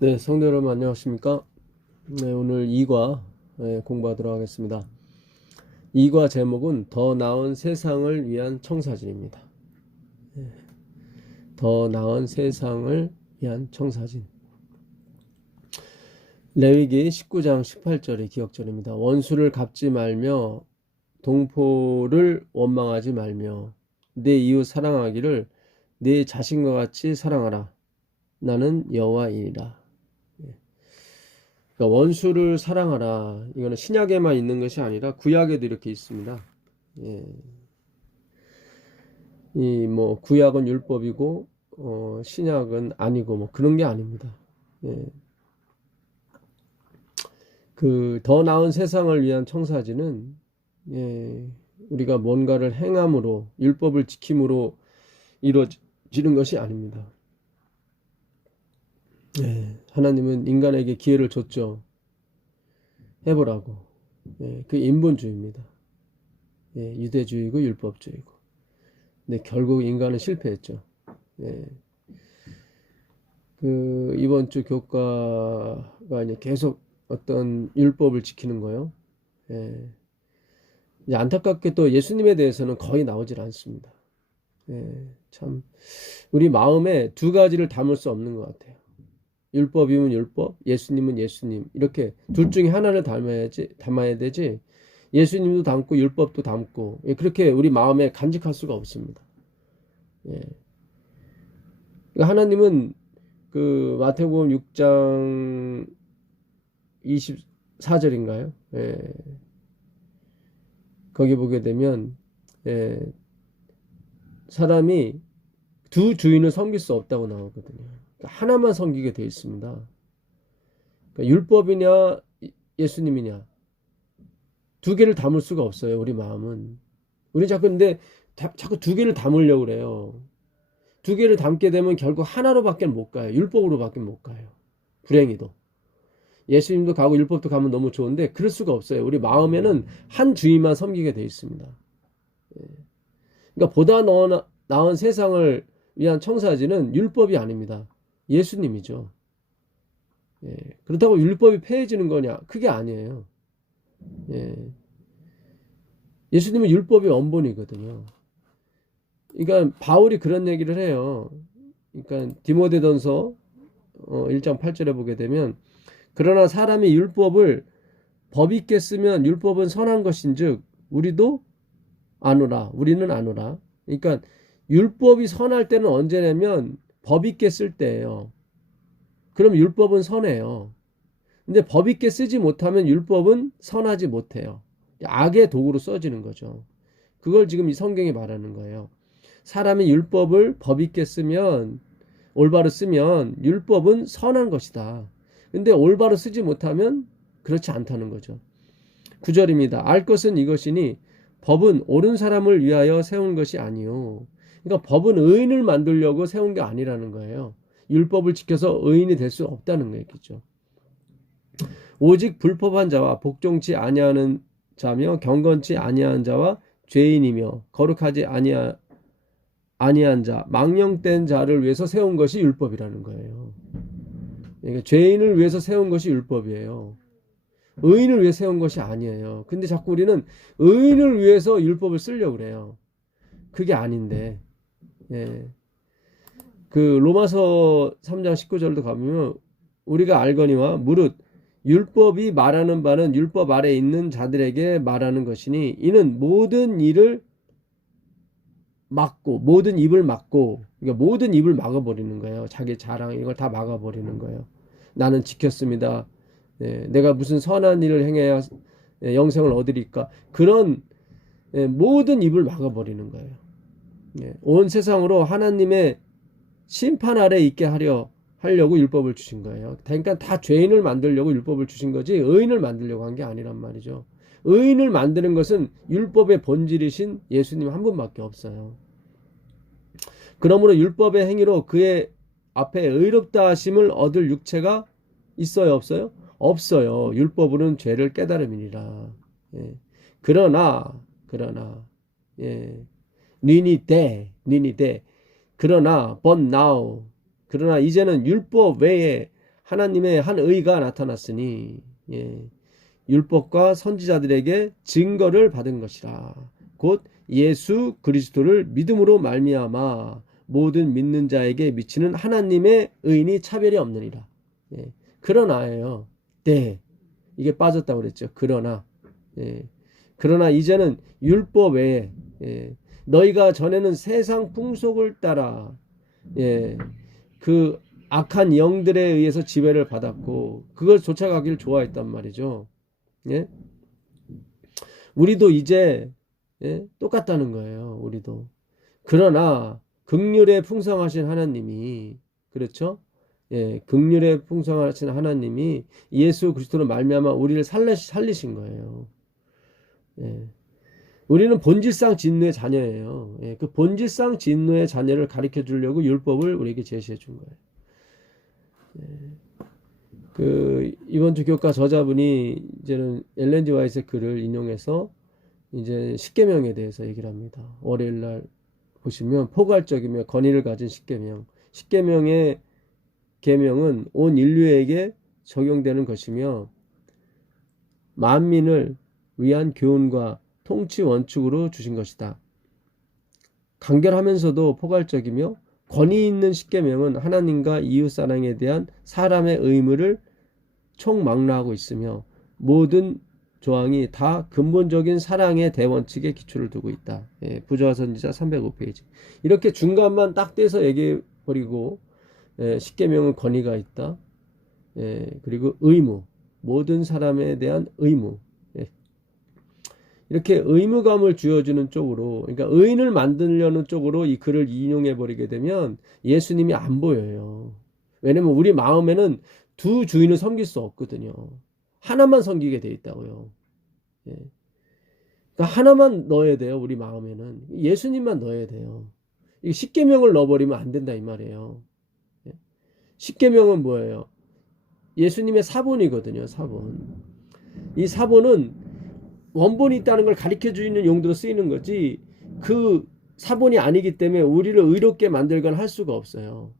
네, 성도 여러분 안녕하십니까? 네, 오늘 2과 공부하도록 하겠습니다. 2과 제목은 더 나은 세상을 위한 청사진입니다. 더 나은 세상을 위한 청사진. 레위기 19장 18절의 기억절입니다. 원수를 갚지 말며 동포를 원망하지 말며 내 이웃 사랑하기를 내 자신과 같이 사랑하라. 나는 여호와이니라. 그러니까 원수를 사랑하라. 이거는 신약에만 있는 것이 아니라 구약에도 이렇게 있습니다. 예. 이 뭐 구약은 율법이고 신약은 아니고 뭐 그런 게 아닙니다. 예. 그 더 나은 세상을 위한 청사진은 우리가 뭔가를 행함으로 율법을 지킴으로 이루어지는 것이 아닙니다. 하나님은 인간에게 기회를 줬죠. 해보라고. 그 인본주의입니다. 유대주의고 율법주의고. 근데 결국 인간은 실패했죠. 이번 주 교과가 이제 계속 어떤 율법을 지키는 거요. 이제 안타깝게 또 예수님에 대해서는 거의 나오질 않습니다. 참 우리 마음에 두 가지를 담을 수 없는 것 같아요. 율법이면 율법, 예수님은 예수님. 이렇게 둘 중에 하나를 담아야 되지. 예수님도 담고 율법도 담고 그렇게 우리 마음에 간직할 수가 없습니다. 하나님은 그 마태복음 6장 24절인가요? 거기 보게 되면 사람이 두 주인을 섬길 수 없다고 나오거든요. 하나만 섬기게 되어 있습니다. 그러니까 율법이냐 예수님이냐 두 개를 담을 수가 없어요. 우리 마음은. 우리 자꾸 근데 자꾸 두 개를 담으려고 그래요. 두 개를 담게 되면 결국 하나로밖에 못 가요. 율법으로밖에 못 가요. 불행히도. 예수님도 가고 율법도 가면 너무 좋은데 그럴 수가 없어요. 우리 마음에는 한 주인만 섬기게 되어 있습니다. 그러니까 보다 나은 세상을 위한 청사진은 율법이 아닙니다. 예수님이죠. 그렇다고 율법이 폐해지는 거냐? 그게 아니에요. 예수님은 율법의 원본이거든요. 그러니까 바울이 그런 얘기를 해요. 그러니까 디모데전서 1장 8절에 보게 되면 그러나 사람이 율법을 법 있게 쓰면 율법은 선한 것인즉 우리는 아노라. 그러니까 율법이 선할 때는 언제냐면 법 있게 쓸 때예요. 그럼 율법은 선해요. 근데 법 있게 쓰지 못하면 율법은 선하지 못해요. 악의 도구로 써지는 거죠. 그걸 지금 이 성경이 말하는 거예요. 사람이 율법을 법 있게 쓰면 올바로 쓰면 율법은 선한 것이다. 근데 올바로 쓰지 못하면 그렇지 않다는 거죠. 9절입니다. 알 것은 이것이니 법은 옳은 사람을 위하여 세운 것이 아니요. 그러니까 법은 의인을 만들려고 세운 게 아니라는 거예요. 율법을 지켜서 의인이 될 수 없다는 얘기죠. 오직 불법한 자와 복종치 아니하는 자며 경건치 아니한 자와 죄인이며 거룩하지 아니한 자, 망령된 자를 위해서 세운 것이 율법이라는 거예요. 그러니까 죄인을 위해서 세운 것이 율법이에요. 의인을 위해 세운 것이 아니에요. 근데 자꾸 우리는 의인을 위해서 율법을 쓰려고 그래요. 그게 아닌데. 그 로마서 3장 19절도 가보면 우리가 알거니와 무릇 율법이 말하는 바는 율법 아래 있는 자들에게 말하는 것이니 이는 모든 입을 막고 그러니까 모든 입을 막아버리는 거예요. 자기 자랑 이걸 다 막아버리는 거예요. 나는 지켰습니다. 내가 무슨 선한 일을 행해야 영생을 얻으리까. 그런 모든 입을 막아버리는 거예요. 온 세상으로 하나님의 심판 아래 있게 하려고 율법을 주신 거예요. 그러니까 다 죄인을 만들려고 율법을 주신 거지 의인을 만들려고 한 게 아니란 말이죠. 의인을 만드는 것은 율법의 본질이신 예수님 한 분밖에 없어요. 그러므로 율법의 행위로 그의 앞에 의롭다 하심을 얻을 육체가 있어요, 없어요? 없어요. 율법으로는 죄를 깨달음이니라. 그러나 니니 돼. 그러나 but now 그러나 이제는 율법 외에 하나님의 한 의가 나타났으니 율법과 선지자들에게 증거를 받은 것이라. 곧 예수 그리스도를 믿음으로 말미암아 모든 믿는 자에게 미치는 하나님의 의인이 차별이 없느니라. 그러나예요. 네, 이게 빠졌다고 그랬죠. 그러나 이제는 율법 외에 너희가 전에는 세상 풍속을 따라 그 악한 영들에 의해서 지배를 받았고 그걸 쫓아가기를 좋아했단 말이죠. 우리도 이제 똑같다는 거예요. 우리도. 그러나 긍휼에 풍성하신 하나님이, 그렇죠? 긍휼에 풍성하신 하나님이 예수 그리스도로 말미암아 우리를 살리신 거예요. 우리는 본질상 진노의 자녀예요. 그 본질상 진노의 자녀를 가르쳐 주려고 율법을 우리에게 제시해 준 거예요. 이번 주 교과 저자분이 이제는 엘렌 G 화이트의 글을 인용해서 이제 십계명에 대해서 얘기를 합니다. 월요일 날 보시면 포괄적이며 권위를 가진 십계명. 십계명의 계명은 온 인류에게 적용되는 것이며 만민을 위한 교훈과 통치 원칙으로 주신 것이다. 간결하면서도 포괄적이며 권위 있는 십계명은 하나님과 이웃 사랑에 대한 사람의 의무를 총망라하고 있으며 모든 조항이 다 근본적인 사랑의 대원칙에 기초를 두고 있다. 부조화 선지자 305페이지. 이렇게 중간만 딱 떼서 얘기해버리고 십계명은 권위가 있다. 그리고 의무, 모든 사람에 대한 의무. 이렇게 의무감을 쥐어주는 쪽으로, 그러니까 의인을 만들려는 쪽으로 이 글을 인용해버리게 되면 예수님이 안 보여요. 왜냐면 우리 마음에는 두 주인을 섬길 수 없거든요. 하나만 섬기게 돼 있다고요. 그러니까 하나만 넣어야 돼요. 우리 마음에는 예수님만 넣어야 돼요. 이 십계명을 넣어버리면 안 된다 이 말이에요. 십계명은 뭐예요? 예수님의 사본이거든요. 사본. 이 사본은 원본이 있다는 걸 가르쳐 주는 용도로 쓰이는 거지 그 사본이 아니기 때문에 우리를 의롭게 만들거나 할 수가 없어요.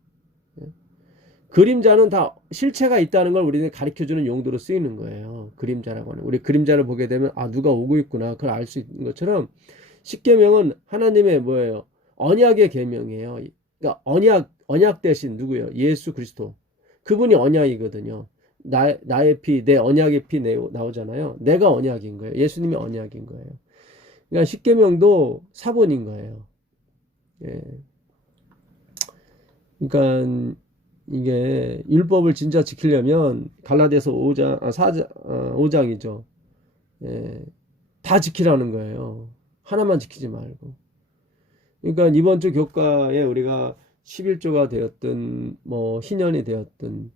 그림자는 다 실체가 있다는 걸 우리는 가르쳐주는 용도로 쓰이는 거예요. 그림자라고 하는. 우리 그림자를 보게 되면 누가 오고 있구나 그걸 알 수 있는 것처럼 십계명은 하나님의 뭐예요? 언약의 계명이에요. 그러니까 언약 대신 누구예요? 예수 그리스도. 그분이 언약이거든요. 나의 피, 내 언약의 피 나오잖아요. 내가 언약인 거예요. 예수님이 언약인 거예요. 그러니까 십계명도 사본인 거예요. 그러니까 이게 율법을 진짜 지키려면 갈라디아서 5장이죠. 다 지키라는 거예요. 하나만 지키지 말고. 그러니까 이번 주 교과에 우리가 11조가 되었든 뭐 희년이 되었든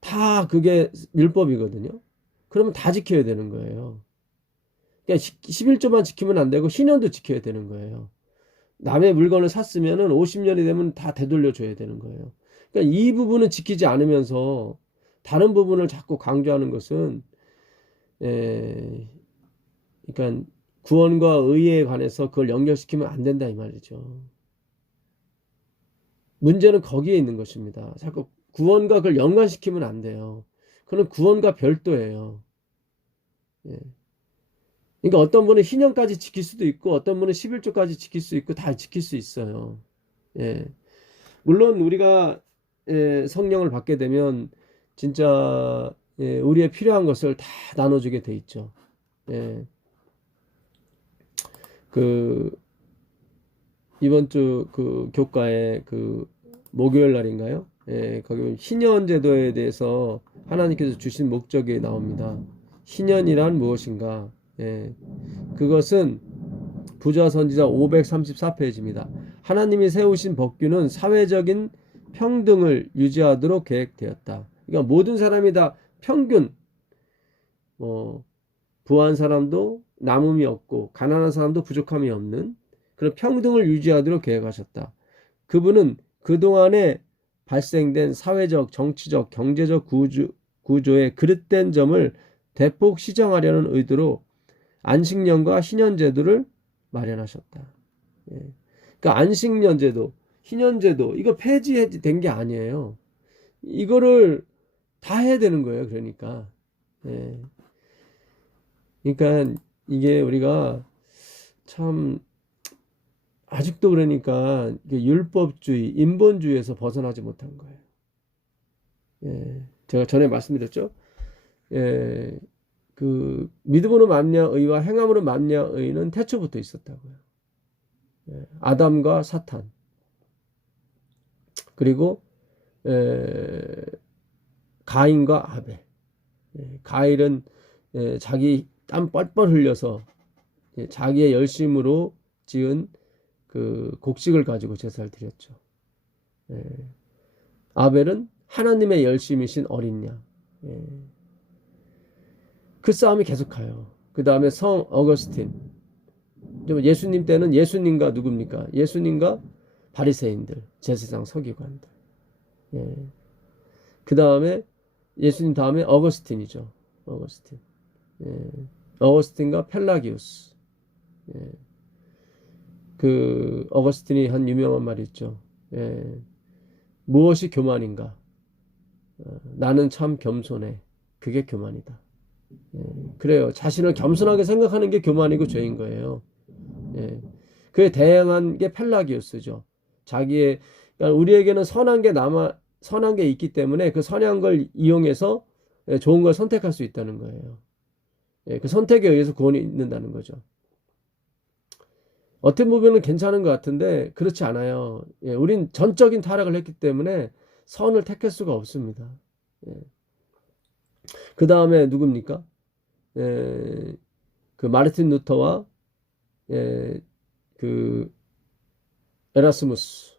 다 그게 율법이거든요. 그러면 다 지켜야 되는 거예요. 그러니까 11조만 지키면 안 되고 희년도 지켜야 되는 거예요. 남의 물건을 샀으면은 50년이 되면 다 되돌려 줘야 되는 거예요. 그러니까 이 부분은 지키지 않으면서 다른 부분을 자꾸 강조하는 것은 그러니까 구원과 의에 관해서 그걸 연결시키면 안 된다 이 말이죠. 문제는 거기에 있는 것입니다. 자꾸 구원과 그걸 연관시키면 안 돼요. 그건 구원과 별도예요. 그러니까 어떤 분은 희년까지 지킬 수도 있고 어떤 분은 11조까지 지킬 수 있고 다 지킬 수 있어요. 물론 우리가 성령을 받게 되면 진짜 우리의 필요한 것을 다 나눠주게 돼 있죠. 이번 주 그 교과에 목요일 날인가요? 거기 희년 제도에 대해서 하나님께서 주신 목적이 나옵니다. 희년이란 무엇인가? 그것은 부조화 선지자 534페이지입니다. 하나님이 세우신 법규는 사회적인 평등을 유지하도록 계획되었다. 그러니까 모든 사람이 다 평균, 부한 사람도 남음이 없고 가난한 사람도 부족함이 없는 그런 평등을 유지하도록 계획하셨다. 그분은 그동안에 발생된 사회적, 정치적, 경제적 구조의 그릇된 점을 대폭 시정하려는 의도로 안식년과 희년제도를 마련하셨다. 그러니까 안식년제도, 희년제도 이거 폐지된 게 아니에요. 이거를 다 해야 되는 거예요. 그러니까. 예. 그러니까 이게 우리가 참 아직도 그러니까 율법주의, 인본주의에서 벗어나지 못한 거예요. 예. 제가 전에 말씀드렸죠. 예. 그 믿음으로 말미암아 의와 행함으로 말미암아 의는 태초부터 있었다고요. 예. 아담과 사탄. 그리고 가인과 아벨. 가인은 자기 땀 뻘뻘 흘려서 자기의 열심으로 지은 그 곡식을 가지고 제사를 드렸죠. 아벨은 하나님의 열심이신 어린 양. 그 싸움이 계속 가요. 그 다음에 성 어거스틴. 예수님 때는 예수님과 누굽니까? 예수님과 바리새인들, 제사장 서기관들. 그 다음에 예수님 다음에 어거스틴이죠. 어거스틴. 어거스틴과 펠라기우스. 그 어거스틴이 한 유명한 말이 있죠. 무엇이 교만인가? 나는 참 겸손해. 그게 교만이다. 그래요. 자신을 겸손하게 생각하는 게 교만이고 죄인 거예요. 그에 대항한 게 펠라기우스죠. 자기의, 그러니까 우리에게는 선한 게 있기 때문에 그 선한 걸 이용해서 좋은 걸 선택할 수 있다는 거예요. 그 선택에 의해서 구원이 있는다는 거죠. 어떤 부분은 괜찮은 것 같은데 그렇지 않아요. 우린 전적인 타락을 했기 때문에 선을 택할 수가 없습니다. 그 다음에 누굽니까? 그 마르틴 루터와 그 에라스무스.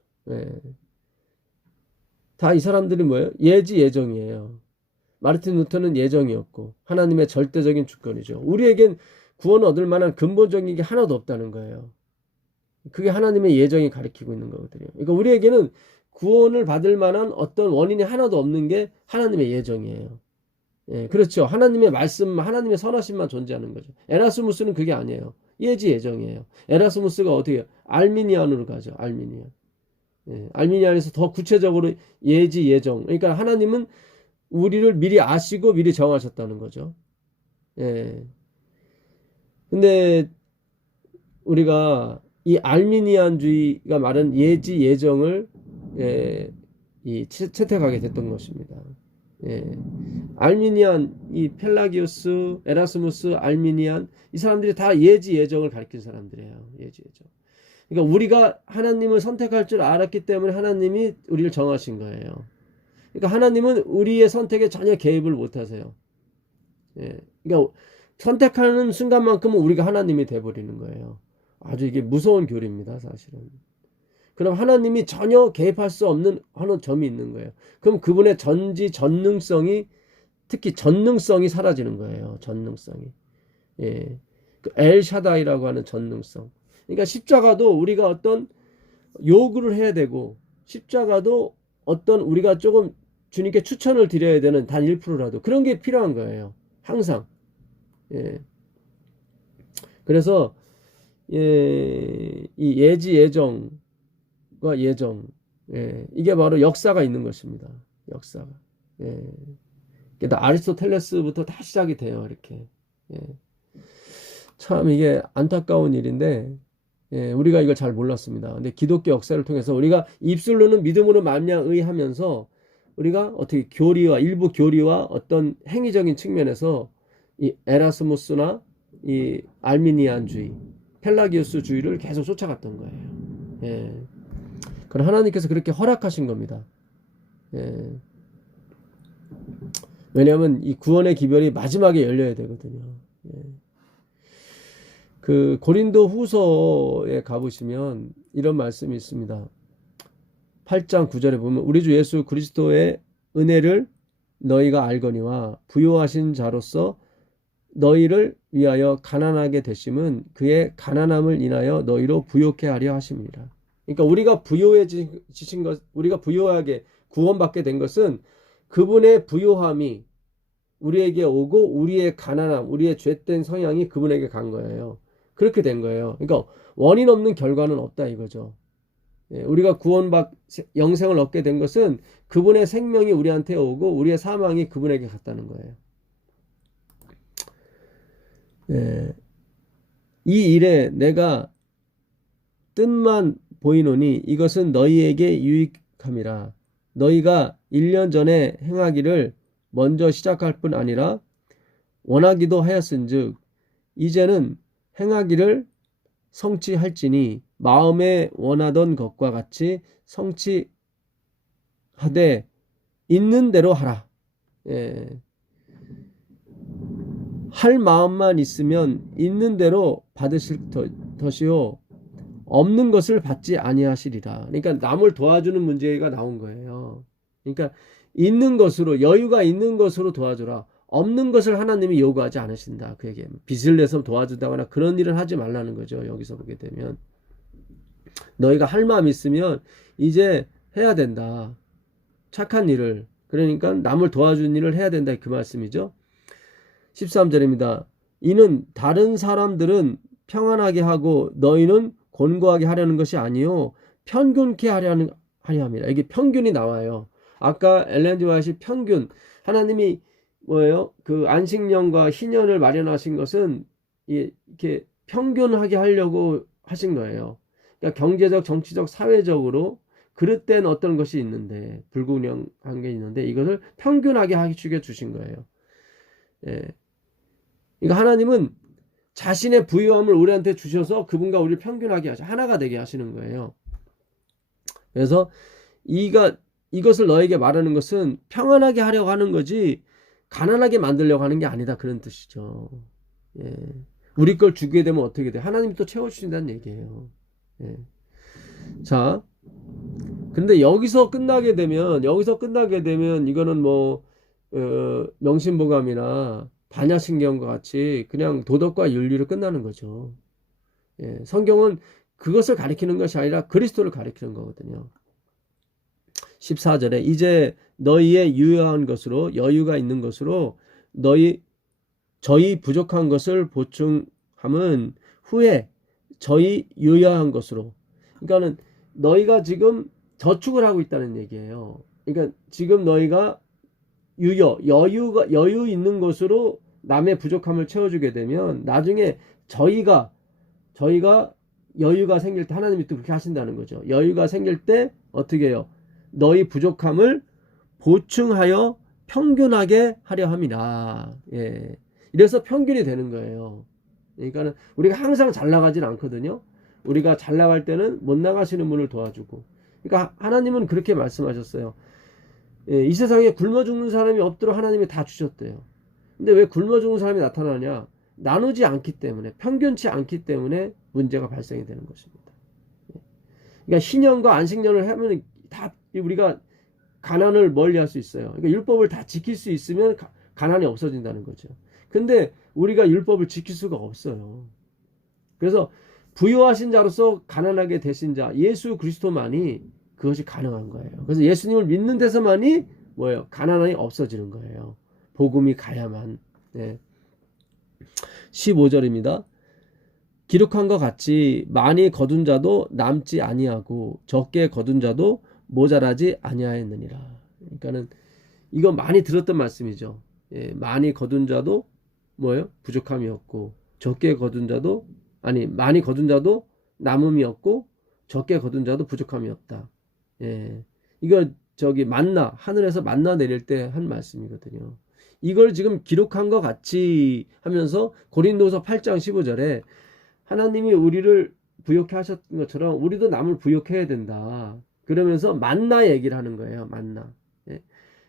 다 이 사람들이 뭐예요? 예지 예정이에요. 마르틴 루터는 예정이었고 하나님의 절대적인 주권이죠. 우리에겐 구원을 얻을 만한 근본적인 게 하나도 없다는 거예요. 그게 하나님의 예정이 가리키고 있는 거거든요. 그러니까 우리에게는 구원을 받을 만한 어떤 원인이 하나도 없는 게 하나님의 예정이에요. 그렇죠. 하나님의 말씀, 하나님의 선하심만 존재하는 거죠. 에라스무스는 그게 아니에요. 예지 예정이에요. 에라스무스가 어떻게 해요? 알미니안으로 가죠. 알미니안. 알미니안에서 더 구체적으로 예지 예정. 그러니까 하나님은 우리를 미리 아시고 미리 정하셨다는 거죠. 근데 우리가 이 알미니안주의가 말한 예지 예정을 채택하게 됐던 것입니다. 알미니안, 이 펠라기우스, 에라스무스, 알미니안, 이 사람들이 다 예지 예정을 가리킨 사람들이에요. 예지 예정. 그러니까 우리가 하나님을 선택할 줄 알았기 때문에 하나님이 우리를 정하신 거예요. 그러니까 하나님은 우리의 선택에 전혀 개입을 못 하세요. 그러니까 선택하는 순간만큼은 우리가 하나님이 돼버리는 거예요. 아주 이게 무서운 교리입니다, 사실은. 그럼 하나님이 전혀 개입할 수 없는 어느 점이 있는 거예요. 그럼 그분의 전능성이, 특히 전능성이 사라지는 거예요. 전능성이. 그 엘샤다이라고 하는 전능성. 그러니까 십자가도 우리가 어떤 요구를 해야 되고, 십자가도 어떤 우리가 조금 주님께 추천을 드려야 되는 단 1%라도 그런 게 필요한 거예요. 항상. 그래서 이 예지 예정과 예정, 이게 바로 역사가 있는 것입니다. 역사가. 아리스토텔레스부터 다 시작이 돼요. 이렇게. 참 이게 안타까운 일인데 우리가 이걸 잘 몰랐습니다. 근데 기독교 역사를 통해서 우리가 입술로는 믿음으로 말미암아 의하면서 우리가 어떻게 일부 교리와 어떤 행위적인 측면에서 이 에라스무스나 이 알미니안주의, 펠라기우스주의를 계속 쫓아갔던 거예요. 그럼 하나님께서 그렇게 허락하신 겁니다. 왜냐하면 이 구원의 기별이 마지막에 열려야 되거든요. 그 고린도 후서에 가보시면 이런 말씀이 있습니다. 8장 9절에 보면 우리 주 예수 그리스도의 은혜를 너희가 알거니와 부요하신 자로서 너희를 위하여 가난하게 되심은 그의 가난함을 인하여 너희로 부요케 하려 하심이라. 그러니까 우리가 부요해지신 것, 우리가 부요하게 구원받게 된 것은 그분의 부요함이 우리에게 오고 우리의 가난함, 우리의 죄된 성향이 그분에게 간 거예요. 그렇게 된 거예요. 그러니까 원인 없는 결과는 없다 이거죠. 우리가 영생을 얻게 된 것은 그분의 생명이 우리한테 오고 우리의 사망이 그분에게 갔다는 거예요. 이 일에 내가 뜻만 보이노니 이것은 너희에게 유익함이라. 너희가 1년 전에 행하기를 먼저 시작할 뿐 아니라 원하기도 하였은즉 이제는 행하기를 성취할지니 마음에 원하던 것과 같이 성취하되 있는 대로 하라. 할 마음만 있으면 있는 대로 받으실 것이요 없는 것을 받지 아니하시리라. 그러니까 남을 도와주는 문제가 나온 거예요. 그러니까 있는 것으로, 여유가 있는 것으로 도와주라. 없는 것을 하나님이 요구하지 않으신다. 그 얘기예요. 빚을 내서 도와준다거나 그런 일을 하지 말라는 거죠. 여기서 보게 되면 너희가 할 마음 있으면 이제 해야 된다. 착한 일을, 그러니까 남을 도와주는 일을 해야 된다. 그 말씀이죠. 13절입니다. 이는 다른 사람들은 평안하게 하고 너희는 곤고하게 하려는 것이 아니요 평균케 하려 함이라. 이게 평균이 나와요. 아까 엘렌 지 화이트이 평균, 하나님이 뭐예요? 그 안식년과 희년을 마련하신 것은 이렇게 평균하게 하려고 하신 거예요. 그러니까 경제적, 정치적, 사회적으로 그릇된 어떤 것이 있는데, 불균형한 게 있는데 이것을 평균하게 하게 주신 거예요. 그러니까 하나님은 자신의 부유함을 우리한테 주셔서 그분과 우리를 평균하게 하나가 되게 하시는 거예요. 그래서 이것을 너에게 말하는 것은 평안하게 하려고 하는 거지 가난하게 만들려고 하는 게 아니다, 그런 뜻이죠. 우리 걸 주게 되면 어떻게 돼? 하나님이 또 채워주신다는 얘기예요. 자, 근데 여기서 끝나게 되면 이거는 뭐 명심보감이나 반야신경과 같이 그냥 도덕과 윤리로 끝나는 거죠. 성경은 그것을 가리키는 것이 아니라 그리스도를 가리키는 거거든요. 14절에 이제 너희의 유효한 것으로, 여유가 있는 것으로 저희 부족한 것을 보충함은 후에 저희 유효한 것으로. 그러니까는 너희가 지금 저축을 하고 있다는 얘기예요. 그러니까 지금 너희가 여유 있는 것으로 남의 부족함을 채워주게 되면 나중에 저희가 여유가 생길 때 하나님이 또 그렇게 하신다는 거죠. 여유가 생길 때 어떻게 해요? 너희 부족함을 보충하여 평균하게 하려 함이라. 이래서 평균이 되는 거예요. 그러니까 우리가 항상 잘 나가진 않거든요. 우리가 잘 나갈 때는 못 나가시는 분을 도와주고. 그러니까 하나님은 그렇게 말씀하셨어요. 이 세상에 굶어 죽는 사람이 없도록 하나님이 다 주셨대요. 근데 왜 굶어 죽는 사람이 나타나냐? 나누지 않기 때문에, 평균치 않기 때문에 문제가 발생이 되는 것입니다. 그러니까 신년과 안식년을 하면 다 우리가 가난을 멀리할 수 있어요. 그러니까 율법을 다 지킬 수 있으면 가난이 없어진다는 거죠. 근데 우리가 율법을 지킬 수가 없어요. 그래서 부유하신 자로서 가난하게 되신 자 예수 그리스도만이 그것이 가능한 거예요. 그래서 예수님을 믿는 데서만이 뭐예요? 가난이 없어지는 거예요. 복음이 가야만. 15절입니다. 기록한 것 같이 많이 거둔 자도 남지 아니하고 적게 거둔 자도 모자라지 아니하였느니라. 그러니까는 이거 많이 들었던 말씀이죠. 많이 거둔 자도 뭐예요? 부족함이 없고 적게 거둔 자도 많이 거둔 자도 남음이 없고 적게 거둔 자도 부족함이 없다. 이거 만나, 하늘에서 만나 내릴 때 한 말씀이거든요. 이걸 지금 기록한 것 같이 하면서 고린도서 8장 15절에 하나님이 우리를 부욕해 하셨던 것처럼 우리도 남을 부욕해야 된다. 그러면서 만나 얘기를 하는 거예요. 만나.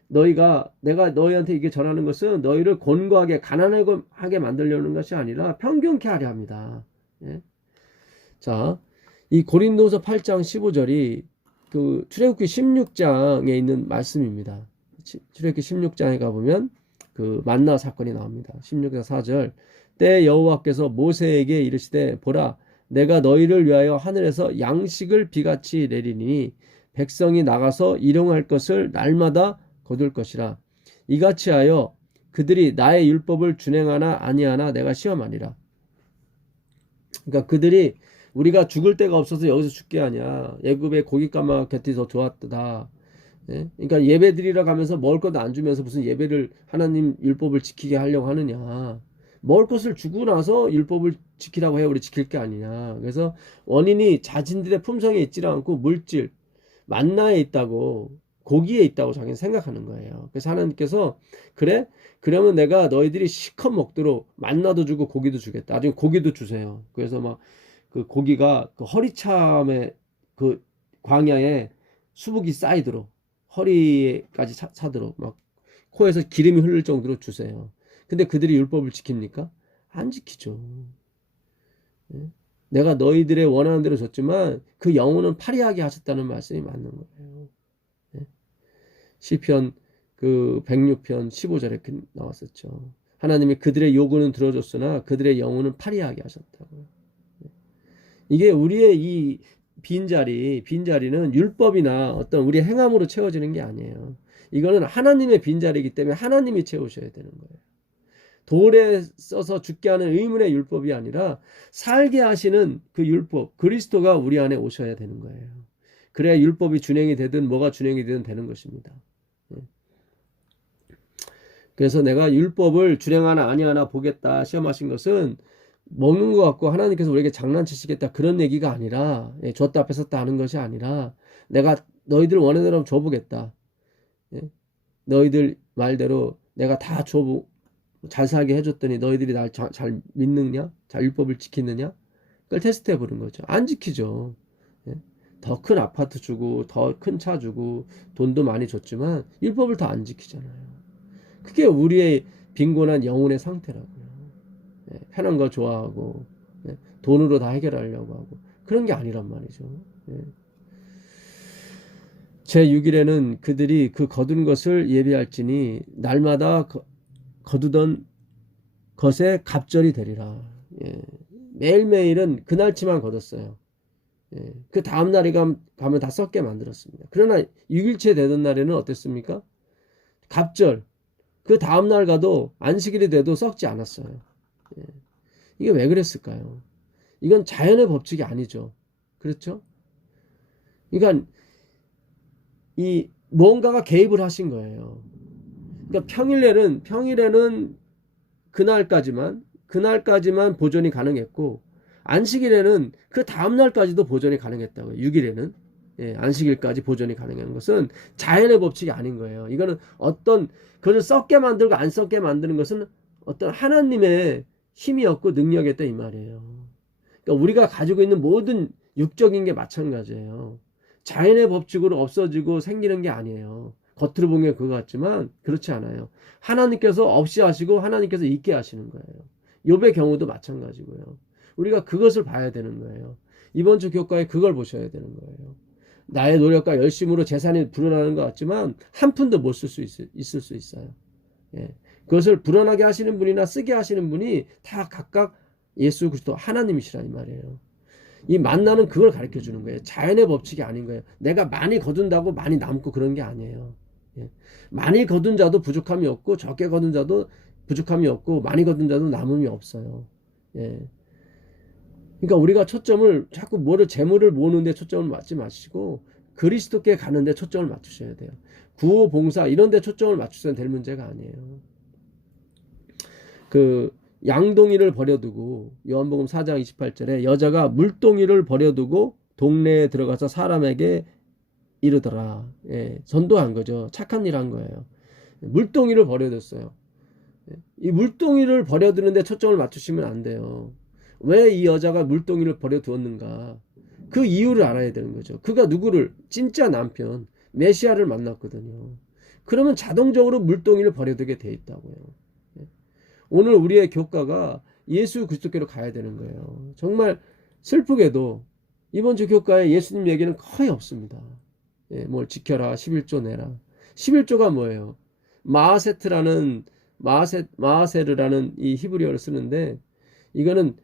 내가 너희한테 이게 전하는 것은 너희를 곤고하게 가난하게 만들려는 것이 아니라 평균케 하려 합니다. 자, 이 고린도서 8장 15절이 그 출애굽기 16장에 있는 말씀입니다. 출애굽기 16장에 가보면 그 만나 사건이 나옵니다. 16장 4절. 때 여호와께서 모세에게 이르시되 보라 내가 너희를 위하여 하늘에서 양식을 비같이 내리니 백성이 나가서 일용할 것을 날마다 거둘 것이라. 이같이 하여 그들이 나의 율법을 준행하나 아니하나 내가 시험하리라. 그러니까 그들이 우리가 죽을 데가 없어서 여기서 죽게 하냐. 애굽의 고깃가마 곁이 더 좋았다. 예? 그러니까 예배 드리러 가면서 먹을 것도 안 주면서 무슨 예배를 하나님 율법을 지키게 하려고 하느냐. 먹을 것을 주고 나서 율법을 지키라고 해야 우리 지킬 게 아니냐. 그래서 원인이 자신들의 품성에 있지 않고 물질, 만나에 있다고, 고기에 있다고 자기는 생각하는 거예요. 그래서 하나님께서 그래? 그러면 내가 너희들이 실컷 먹도록 만나도 주고 고기도 주겠다. 나중에 고기도 주세요. 그래서 막 그 고기가 그 허리참에 그 광야에 수북이 쌓이도록 허리까지 차도록 막 코에서 기름이 흐를 정도로 주세요. 근데 그들이 율법을 지킵니까? 안 지키죠. 예? 내가 너희들의 원하는 대로 줬지만 그 영혼은 파리하게 하셨다는 말씀이 맞는 거예요. 예? 시편 그 106편 15절에 이렇게 나왔었죠. 하나님이 그들의 요구는 들어줬으나 그들의 영혼은 파리하게 하셨다고. 이게 우리의 이 빈자리는 율법이나 어떤 우리의 행함으로 채워지는 게 아니에요. 이거는 하나님의 빈자리이기 때문에 하나님이 채우셔야 되는 거예요. 돌에 써서 죽게 하는 의문의 율법이 아니라 살게 하시는 그 율법, 그리스도가 우리 안에 오셔야 되는 거예요. 그래야 율법이 준행이 되든 뭐가 준행이 되든 되는 것입니다. 그래서 내가 율법을 준행하나 아니하나 보겠다 시험하신 것은 먹는 것 같고 하나님께서 우리에게 장난치시겠다 그런 얘기가 아니라, 줬다 앞에 섰다 하는 것이 아니라 내가 너희들 원하는 대로 줘보겠다. 너희들 말대로 내가 다 줘보 잘 살게 해줬더니 너희들이 날 잘 믿느냐? 잘 율법을 지키느냐? 그걸 테스트해 보는 거죠. 안 지키죠. 더 큰 아파트 주고 더 큰 차 주고 돈도 많이 줬지만 율법을 더 안 지키잖아요. 그게 우리의 빈곤한 영혼의 상태라고요. 편한 거 좋아하고 돈으로 다 해결하려고 하고 그런 게 아니란 말이죠. 제6일에는 그들이 그 거둔 것을 예비할지니 날마다 거두던 것에 갑절이 되리라. 매일매일은 그날치만 거뒀어요. 그 다음 날이 가면 다 썩게 만들었습니다. 그러나 6일째 되던 날에는 어땠습니까? 갑절. 그 다음 날 가도 안식일이 돼도 썩지 않았어요. 이게 왜 그랬을까요? 이건 자연의 법칙이 아니죠. 그렇죠? 그러니까 이 뭔가가 개입을 하신 거예요. 그러니까 평일에는 그날까지만 보존이 가능했고 안식일에는 그 다음 날까지도 보존이 가능했다고요. 6일에는 안식일까지 보존이 가능한 것은 자연의 법칙이 아닌 거예요. 이거는 어떤 그것을 썩게 만들고 안 썩게 만드는 것은 어떤 하나님의 힘이었고 능력이었다 이 말이에요. 그러니까 우리가 가지고 있는 모든 육적인 게 마찬가지예요. 자연의 법칙으로 없어지고 생기는 게 아니에요. 겉으로 보면 그거 같지만 그렇지 않아요. 하나님께서 없이 하시고 하나님께서 있게 하시는 거예요. 욥의 경우도 마찬가지고요. 우리가 그것을 봐야 되는 거예요. 이번 주 교과에 그걸 보셔야 되는 거예요. 나의 노력과 열심으로 재산이 불어나는 것 같지만 한 푼도 못 쓸 수 있을 수 있어요. 그것을 불어나게 하시는 분이나 쓰게 하시는 분이 다 각각 예수 그리스도 하나님이시라 이 말이에요. 이 만나는 그걸 가르쳐 주는 거예요. 자연의 법칙이 아닌 거예요. 내가 많이 거둔다고 많이 남고 그런 게 아니에요. 많이 거둔 자도 부족함이 없고 적게 거둔 자도 부족함이 없고 많이 거둔 자도 남음이 없어요. 그러니까 우리가 초점을 자꾸 재물을 모으는 데 초점을 맞지 마시고 그리스도께 가는 데 초점을 맞추셔야 돼요. 구호 봉사 이런 데 초점을 맞추셔야 될 문제가 아니에요. 그 양동이를 버려두고 요한복음 4장 28절에 여자가 물동이를 버려두고 동네에 들어가서 사람에게 이르더라. 전도한 거죠. 착한 일 한 거예요. 물동이를 버려뒀어요. 이 물동이를 버려두는데 초점을 맞추시면 안 돼요. 왜 이 여자가 물동이를 버려두었는가? 그 이유를 알아야 되는 거죠. 그가 누구를? 진짜 남편 메시아를 만났거든요. 그러면 자동적으로 물동이를 버려두게 돼 있다고요. 오늘 우리의 교과가 예수 그리스도께로 가야 되는 거예요. 정말 슬프게도 이번 주 교과에 예수님 얘기는 거의 없습니다. 뭘 지켜라 11조 내라. 11조가 뭐예요? 마하세르라는 이 히브리어를 쓰는데 이거는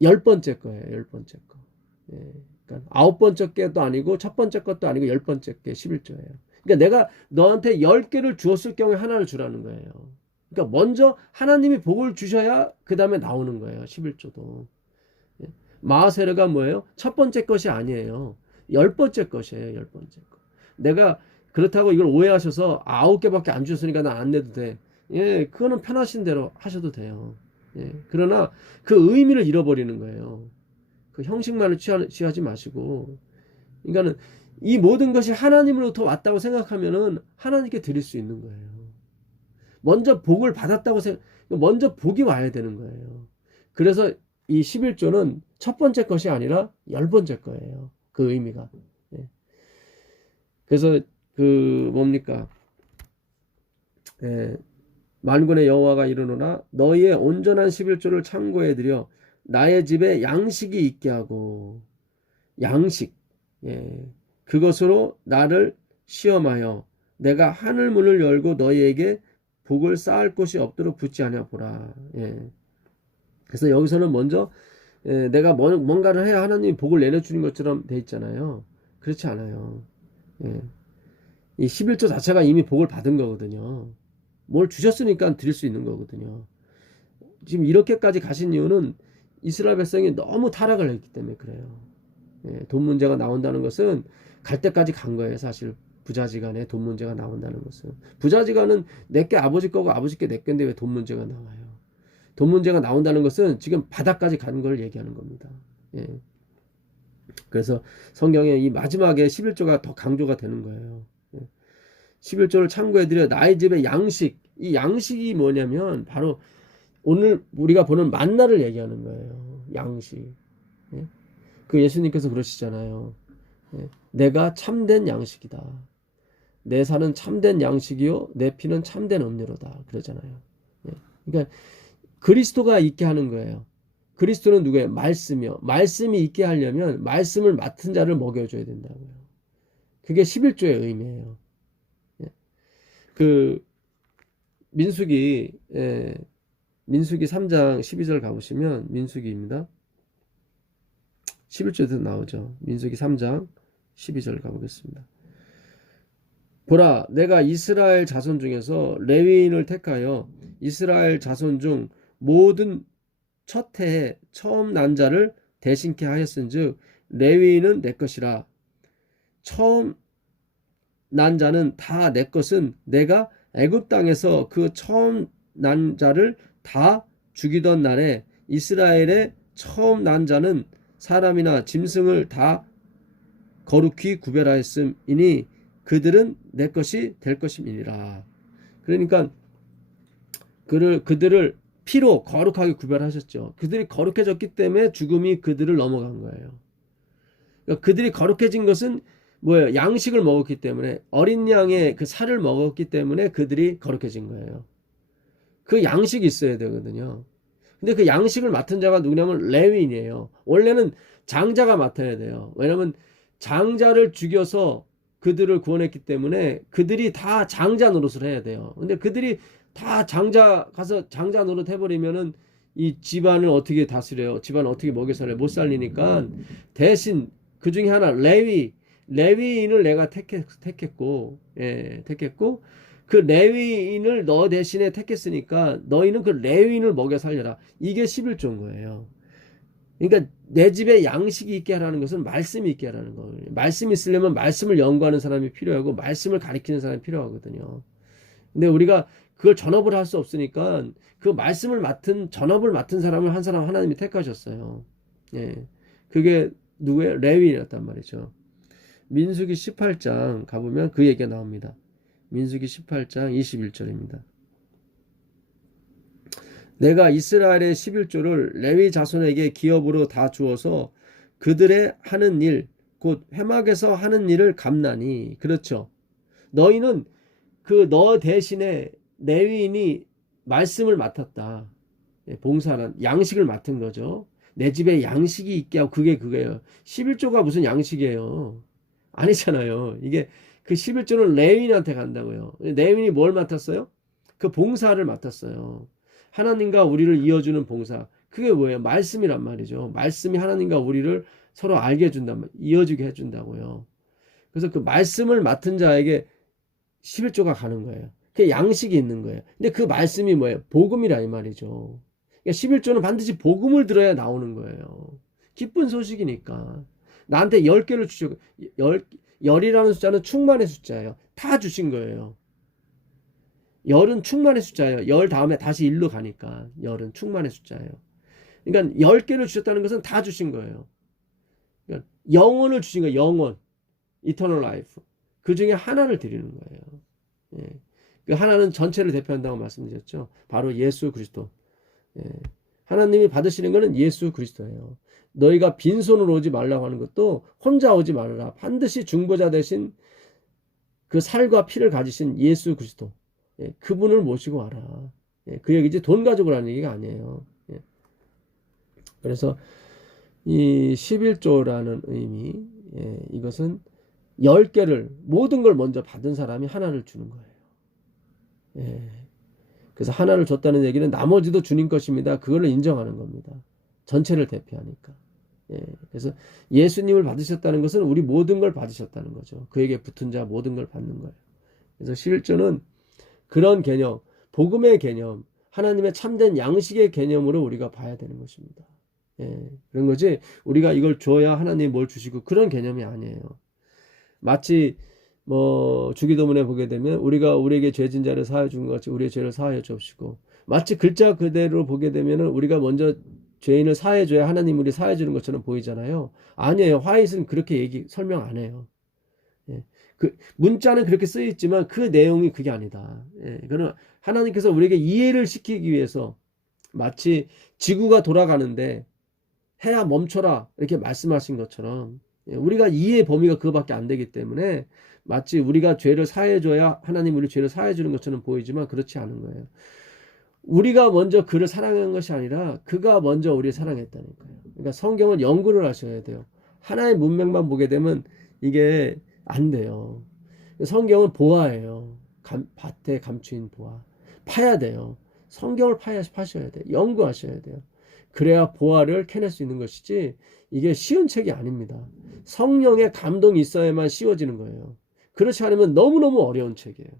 10번째 거예요. 10번째 거. 그러니까 9번째 것도 아니고 첫 번째 것도 아니고 10번째 게 11조예요. 그러니까 내가 너한테 10개를 주었을 경우에 하나를 주라는 거예요. 그러니까 먼저 하나님이 복을 주셔야 그 다음에 나오는 거예요. 11조도. 마아세르가 뭐예요? 첫 번째 것이 아니에요. 10번째 것이에요. 10번째 것. 내가 그렇다고 이걸 오해하셔서 9개밖에 안 주셨으니까 나 안 내도 돼. 예, 그거는 편하신 대로 하셔도 돼요. 예, 그러나 그 의미를 잃어버리는 거예요. 그 형식만을 취하지 마시고. 그러니까는 이 모든 것이 하나님으로부터 왔다고 생각하면은 하나님께 드릴 수 있는 거예요. 먼저 복을 받았다고 먼저 복이 와야 되는 거예요. 그래서 이 11조는 첫 번째 것이 아니라 10번째 거예요. 그 의미가. 예. 그래서 그 뭡니까? 예. 만군의 여호와가 이르노라 너희의 온전한 11조를 창고에 들여 나의 집에 양식이 있게 하고 양식 예. 그것으로 나를 시험하여 내가 하늘 문을 열고 너희에게 복을 쌓을 곳이 없도록 붙지 않아 보라. 예. 그래서 여기서는 먼저 내가 뭔가를 해야 하나님이 복을 내려주는 것처럼 돼 있잖아요. 그렇지 않아요. 예. 이 11조 자체가 이미 복을 받은 거거든요. 뭘 주셨으니까 드릴 수 있는 거거든요. 지금 이렇게까지 가신 이유는 이스라엘 백성이 너무 타락을 했기 때문에 그래요. 예, 돈 문제가 나온다는 것은 갈 때까지 간 거예요. 사실 부자지간에 돈 문제가 나온다는 것은. 부자지간은 내게 아버지 거고 아버지 게 내 건데 왜 돈 문제가 나와요. 돈 문제가 나온다는 것은 지금 바닥까지 간 걸 얘기하는 겁니다. 예. 그래서 성경에 이 마지막에 11조가 더 강조가 되는 거예요. 예. 11조를 참고해드려 나의 집에 양식. 이 양식이 뭐냐면 바로 오늘 우리가 보는 만나를 얘기하는 거예요. 양식. 예. 그 예수님께서 그러시잖아요. 예. 내가 참된 양식이다. 내 살은 참된 양식이요 내 피는 참된 음료로다. 그러잖아요. 예. 그러니까 그리스도가 있게 하는 거예요. 그리스도는 누구예요? 말씀이요. 말씀이 있게 하려면 말씀을 맡은 자를 먹여줘야 된다고요. 그게 11조의 의미예요. 예. 그 민수기 민수기 3장 12절 가보시면 민수기입니다. 11절에도 나오죠. 민수기 3장 12절 가보겠습니다. 보라 내가 이스라엘 자손 중에서 레위인을 택하여 이스라엘 자손 중 모든 첫 해에 처음 난 자를 대신케 하였은즉 레위인은 내 것이라. 처음 난 자는 다 내 것은 내가 애굽 땅에서 그 처음 난 자를 다 죽이던 날에 이스라엘의 처음 난 자는 사람이나 짐승을 다 거룩히 구별하였음이니 그들은 내 것이 될 것임이니라. 그러니까 그들을 피로 거룩하게 구별하셨죠. 그들이 거룩해졌기 때문에 죽음이 그들을 넘어간 거예요. 그러니까 그들이 거룩해진 것은 뭐예요? 양식을 먹었기 때문에 어린 양의 그 살을 먹었기 때문에 그들이 거룩해진 거예요. 그 양식이 있어야 되거든요. 근데 그 양식을 맡은 자가 누구냐면 레위인이에요. 원래는 장자가 맡아야 돼요. 왜냐하면 장자를 죽여서 그들을 구원했기 때문에 그들이 다 장자 노릇을 해야 돼요. 근데 그들이 다 장자 가서 장자 노릇 해버리면은 이 집안을 어떻게 다스려요? 집안을 어떻게 먹여 살려요? 못 살리니까 대신 그 중에 하나 레위인을 내가 택했고 그 레위인을 너 대신에 택했으니까 너희는 그 레위인을 먹여 살려라. 이게 11조인 거예요. 그러니까 내 집에 양식이 있게 하라는 것은 말씀이 있게 하라는 거예요. 말씀이 있으려면 말씀을 연구하는 사람이 필요하고 말씀을 가리키는 사람이 필요하거든요. 근데 우리가 그걸 전업을 할 수 없으니까 그 말씀을 전업을 맡은 사람을 한 사람 하나님이 택하셨어요. 예. 그게 누구예요? 레위인이었단 말이죠. 민수기 18장 가보면 그 얘기가 나옵니다. 민수기 18장 21절입니다. 내가 이스라엘의 11조를 레위 자손에게 기업으로 다 주어서 그들의 하는 일, 곧 회막에서 하는 일을 갚나니. 그렇죠. 너희는 너 대신에 레위인이 말씀을 맡았다. 봉사란 양식을 맡은 거죠. 내 집에 양식이 있게 하고 그게요. 11조가 무슨 양식이에요. 아니잖아요. 이게 그 11조는 레위인한테 간다고요. 레위인이 뭘 맡았어요? 그 봉사를 맡았어요. 하나님과 우리를 이어주는 봉사. 그게 뭐예요? 말씀이란 말이죠. 말씀이 하나님과 우리를 서로 알게 해준단 말이에요. 이어주게 해준다고요. 그래서 그 말씀을 맡은 자에게 11조가 가는 거예요. 그게 양식이 있는 거예요. 근데 그 말씀이 뭐예요? 복음이라 이 말이죠. 그러니까 11조는 반드시 복음을 들어야 나오는 거예요. 기쁜 소식이니까. 나한테 10개를 주시고, 열이라는 숫자는 충만의 숫자예요. 다 주신 거예요. 열은 충만의 숫자예요. 열 다음에 다시 1로 가니까 열은 충만의 숫자예요. 그러니까 10개를 주셨다는 것은 다 주신 거예요. 그러니까 영혼을 주신 거예요. 영혼, eternal life. 그 중에 하나를 드리는 거예요. 예. 그 하나는 전체를 대표한다고 말씀드렸죠. 바로 예수 그리스도. 예. 하나님이 받으시는 것은 예수 그리스도예요. 너희가 빈손으로 오지 말라고 하는 것도 혼자 오지 말아라. 반드시 중보자 되신 그 살과 피를 가지신 예수 그리스도. 예. 그분을 모시고 와라. 예. 그 얘기지 돈 가지고 라는 얘기가 아니에요. 예. 그래서 이 11조라는 의미, 예. 이것은 10개를 모든 걸 먼저 받은 사람이 하나를 주는 거예요. 예. 그래서 하나를 줬다는 얘기는 나머지도 주님 것입니다. 그걸로 인정하는 겁니다. 전체를 대표하니까. 예. 그래서 예수님을 받으셨다는 것은 우리 모든 걸 받으셨다는 거죠. 그에게 붙은 자 모든 걸 받는 거예요. 그래서 11조는 그런 개념, 복음의 개념, 하나님의 참된 양식의 개념으로 우리가 봐야 되는 것입니다. 예. 그런 거지 우리가 이걸 줘야 하나님이 뭘 주시고 그런 개념이 아니에요. 마치 주기도문에 보게 되면 우리가 우리에게 죄진 자를 사하여 준 것 같이 우리의 죄를 사하여 주옵시고, 마치 글자 그대로 보게 되면 우리가 먼저 죄인을 사하여 줘야 하나님 우리 사하여 주는 것처럼 보이잖아요. 아니에요. 화이트는 그렇게 설명 안 해요. 예. 그 문자는 그렇게 쓰여 있지만 그 내용이 그게 아니다. 예. 그러나 하나님께서 우리에게 이해를 시키기 위해서 마치 지구가 돌아가는데 해야 멈춰라 이렇게 말씀하신 것처럼 우리가 이해의 범위가 그거밖에 안 되기 때문에 마치 우리가 죄를 사해줘야 하나님 우리 죄를 사해주는 것처럼 보이지만 그렇지 않은 거예요. 우리가 먼저 그를 사랑한 것이 아니라 그가 먼저 우리를 사랑했다는 거예요. 그러니까 성경은 연구를 하셔야 돼요. 하나의 문맥만 보게 되면 이게 안 돼요. 성경은 보아예요. 밭에 감추인 보아. 파야 돼요. 성경을 파셔야 돼요. 연구하셔야 돼요. 그래야 보아를 캐낼 수 있는 것이지 이게 쉬운 책이 아닙니다. 성령의 감동이 있어야만 쉬워지는 거예요. 그렇지 않으면 너무너무 어려운 책이에요.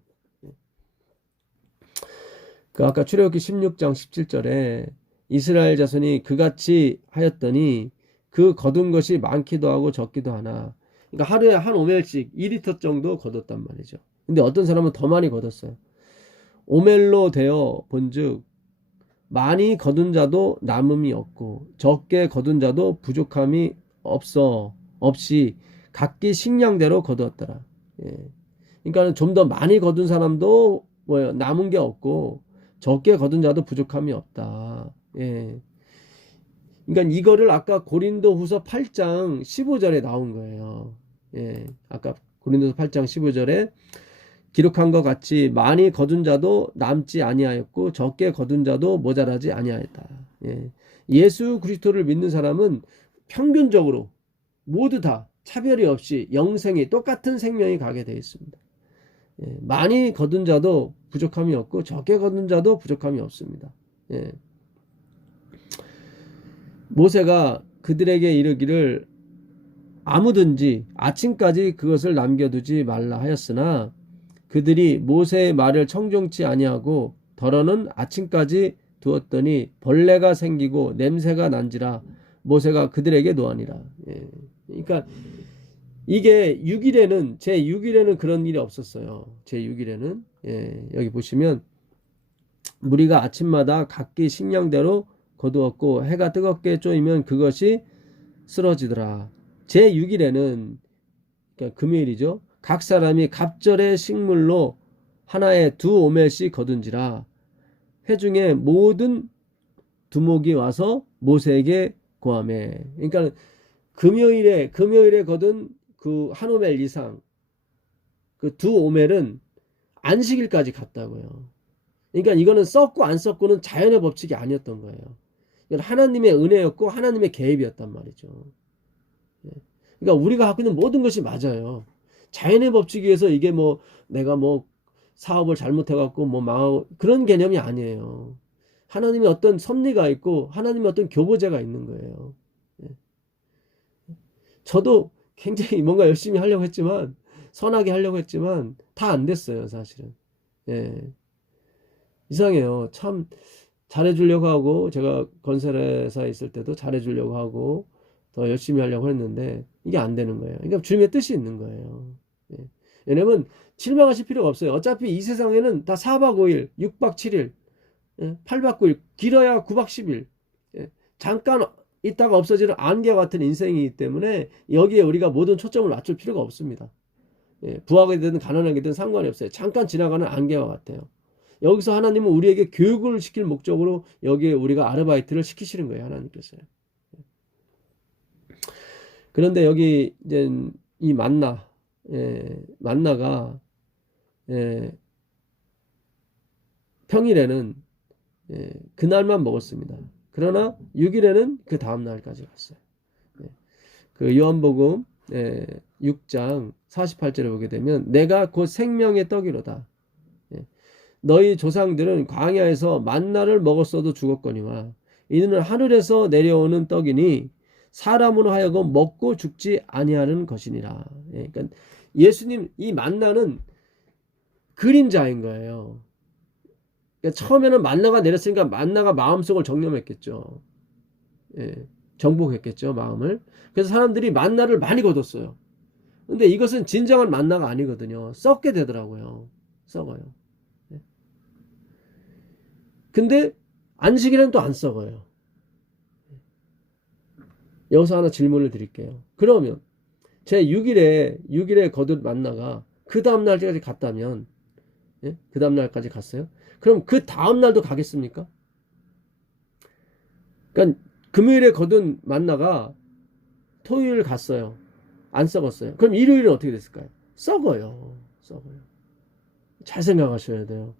그 아까 출애굽기 16장 17절에 이스라엘 자손이 그같이 하였더니 그 거둔 것이 많기도 하고 적기도 하나. 그러니까 하루에 한 오멜씩 2리터 정도 거뒀단 말이죠. 근데 어떤 사람은 더 많이 거뒀어요. 오멜로 되어 본즉 많이 거둔 자도 남음이 없고 적게 거둔 자도 부족함이 없이 각기 식량대로 거두었더라. 예. 그러니까 좀 더 많이 거둔 사람도 남은 게 없고 적게 거둔 자도 부족함이 없다. 예. 그러니까 이거를 아까 고린도후서 8장 15절에 나온 거예요. 예. 아까 고린도서 8장 15절에 기록한 것 같이 많이 거둔 자도 남지 아니하였고 적게 거둔 자도 모자라지 아니하였다. 예. 예수 그리스도를 믿는 사람은 평균적으로 모두 다 차별이 없이 영생이 똑같은 생명이 가게 되어 있습니다. 예. 많이 거둔 자도 부족함이 없고 적게 거둔 자도 부족함이 없습니다. 예. 모세가 그들에게 이르기를 아무든지 아침까지 그것을 남겨두지 말라 하였으나 그들이 모세의 말을 청종치 아니하고 더러는 아침까지 두었더니 벌레가 생기고 냄새가 난지라 모세가 그들에게 노하니라. 예. 그러니까 이게 6일에는 제 6일에는 그런 일이 없었어요. 제 6일에는 여기 보시면 무리가 아침마다 각기 식량대로 거두었고 해가 뜨겁게 쪼이면 그것이 쓰러지더라. 제 6일에는 그러니까 금요일이죠. 각 사람이 갑절의 식물로 하나에 2오멜씩 거둔지라. 회중의 모든 두목이 와서 모세에게 고하매. 그러니까 금요일에 거둔 그 1오멜 이상 그 2오멜은 안식일까지 갔다고요. 그러니까 이거는 썼고 안 썼고는 자연의 법칙이 아니었던 거예요. 이건 하나님의 은혜였고 하나님의 개입이었단 말이죠. 그러니까 우리가 갖고 있는 모든 것이 맞아요. 자연의 법칙에 의해서 이게 내가 사업을 잘못해갖고 망하고 그런 개념이 아니에요. 하나님의 어떤 섭리가 있고 하나님의 어떤 교보제가 있는 거예요. 저도 굉장히 뭔가 열심히 하려고 했지만 선하게 하려고 했지만 다 안 됐어요, 사실은. 이상해요. 참 잘해주려고 하고 제가 건설회사에 있을 때도 잘해주려고 하고 더 열심히 하려고 했는데 이게 안 되는 거예요. 그러니까 주님의 뜻이 있는 거예요. 예. 왜냐면 실망하실 필요가 없어요. 어차피 이 세상에는 다 4박 5일, 6박 7일, 8박 9일, 길어야 9박 10일. 잠깐 있다가 없어지는 안개와 같은 인생이기 때문에 여기에 우리가 모든 초점을 맞출 필요가 없습니다. 부하게 되든 가난하게 되든 상관이 없어요. 잠깐 지나가는 안개와 같아요. 여기서 하나님은 우리에게 교육을 시킬 목적으로 여기에 우리가 아르바이트를 시키시는 거예요. 하나님께서요. 그런데 여기 이제 이 만나가 평일에는 그날만 먹었습니다. 그러나 6일에는 그 다음 날까지 갔어요. 그 요한복음 6장 48절에 보게 되면 내가 곧 생명의 떡이로다. 너희 조상들은 광야에서 만나를 먹었어도 죽었거니와 이는 하늘에서 내려오는 떡이니 사람으로 하여금 먹고 죽지 아니하는 것이니라. 그러니까 예수님 이 만나는 그림자인 거예요. 그러니까 처음에는 만나가 내렸으니까 만나가 마음속을 정념했겠죠. 정복했겠죠, 마음을. 그래서 사람들이 만나를 많이 거뒀어요. 근데 이것은 진정한 만나가 아니거든요. 썩게 되더라고요. 썩어요. 근데 안식일에는 또 안 썩어요. 여기서 하나 질문을 드릴게요. 그러면 제 6일에 거둔 만나가 그 다음날까지 갔다면, 그 다음날까지 갔어요? 그럼 그 다음날도 가겠습니까? 그러니까 금요일에 거둔 만나가 토요일 갔어요. 안 썩었어요. 그럼 일요일은 어떻게 됐을까요? 썩어요. 잘 생각하셔야 돼요.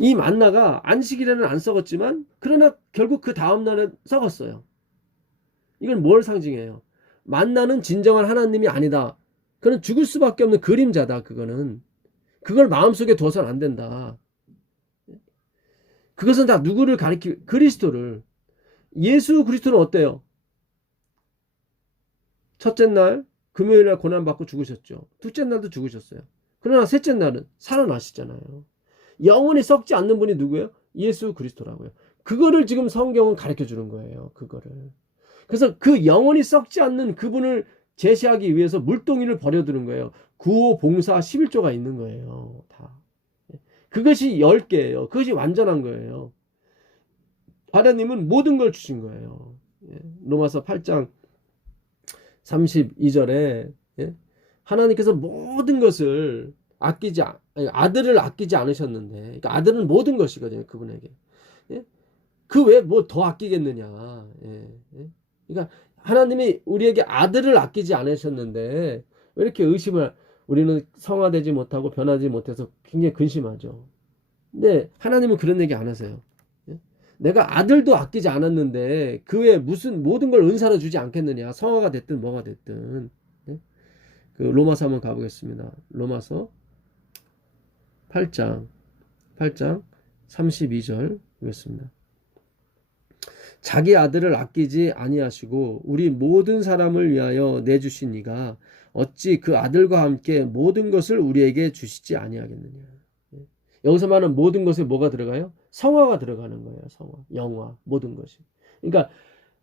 이 만나가 안식일에는 안 썩었지만 그러나 결국 그 다음날은 썩었어요. 이건 뭘 상징해요? 만나는 진정한 하나님이 아니다. 그건 죽을 수밖에 없는 그림자다. 그걸 마음속에 둬서는 안 된다. 그것은 다 누구를 그리스도를. 예수 그리스도는 어때요? 첫째 날 금요일날 고난받고 죽으셨죠. 둘째 날도 죽으셨어요. 그러나 셋째 날은 살아나시잖아요. 영원히 썩지 않는 분이 누구예요? 예수 그리스도라고요. 그거를 지금 성경은 가르쳐 주는 거예요. 그거를. 그래서 그 영원히 썩지 않는 그분을 제시하기 위해서 물동이를 버려두는 거예요. 구호, 봉사, 11조가 있는 거예요. 다. 그것이 10개예요. 그것이 완전한 거예요. 하나님은 모든 걸 주신 거예요. 로마서 8장 32절에 하나님께서 모든 것을 아들을 아끼지 않으셨는데, 그러니까 아들은 모든 것이거든요. 그분에게. 그 외에 뭐 더 아끼겠느냐. 그러니까 하나님이 우리에게 아들을 아끼지 않으셨는데 왜 이렇게 우리는 성화되지 못하고 변하지 못해서 굉장히 근심하죠. 근데 하나님은 그런 얘기 안 하세요. 내가 아들도 아끼지 않았는데 그 외에 무슨 모든 걸 은사로 주지 않겠느냐. 성화가 됐든 뭐가 됐든. 그 로마서 한번 가보겠습니다. 로마서 8장 32절 보겠습니다. 자기 아들을 아끼지 아니하시고 우리 모든 사람을 위하여 내주신 이가 어찌 그 아들과 함께 모든 것을 우리에게 주시지 아니하겠느냐. 여기서 말하는 모든 것에 뭐가 들어가요? 성화가 들어가는 거예요. 성화, 영화, 모든 것이. 그러니까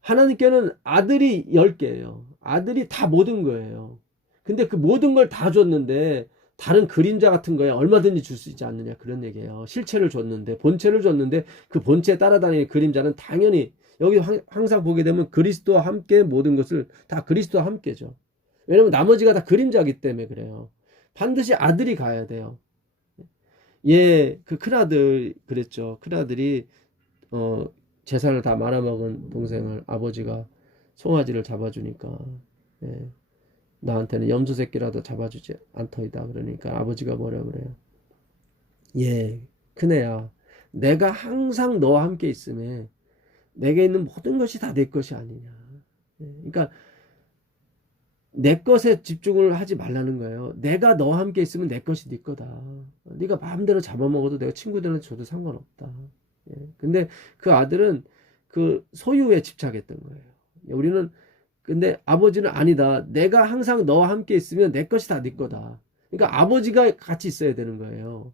하나님께는 아들이 10개예요. 아들이 다 모든 거예요. 근데 그 모든 걸 다 줬는데 다른 그림자 같은 거에 얼마든지 줄 수 있지 않느냐, 그런 얘기예요. 실체를 줬는데, 본체를 줬는데 그 본체에 따라다니는 그림자는 당연히 여기 항상 보게 되면 그리스도와 함께 모든 것을 다 그리스도와 함께죠. 왜냐면 나머지가 다 그림자이기 때문에 그래요. 반드시 아들이 가야 돼요. 그 큰아들 그랬죠. 큰아들이 재산을 다 말아먹은 동생을 아버지가 송아지를 잡아주니까 나한테는 염소 새끼라도 잡아주지 않더이다. 그러니까 아버지가 뭐라 그래요? 큰애야, 내가 항상 너와 함께 있음에 내게 있는 모든 것이 다 내 것이 아니냐. 그러니까 내 것에 집중을 하지 말라는 거예요. 내가 너와 함께 있으면 내 것이 네 거다. 네가 마음대로 잡아먹어도 내가 친구들한테 줘도 상관없다. 근데 그 아들은 그 소유에 집착했던 거예요. 우리는 근데 아버지는 아니다. 내가 항상 너와 함께 있으면 내 것이 다 네 거다. 그러니까 아버지가 같이 있어야 되는 거예요.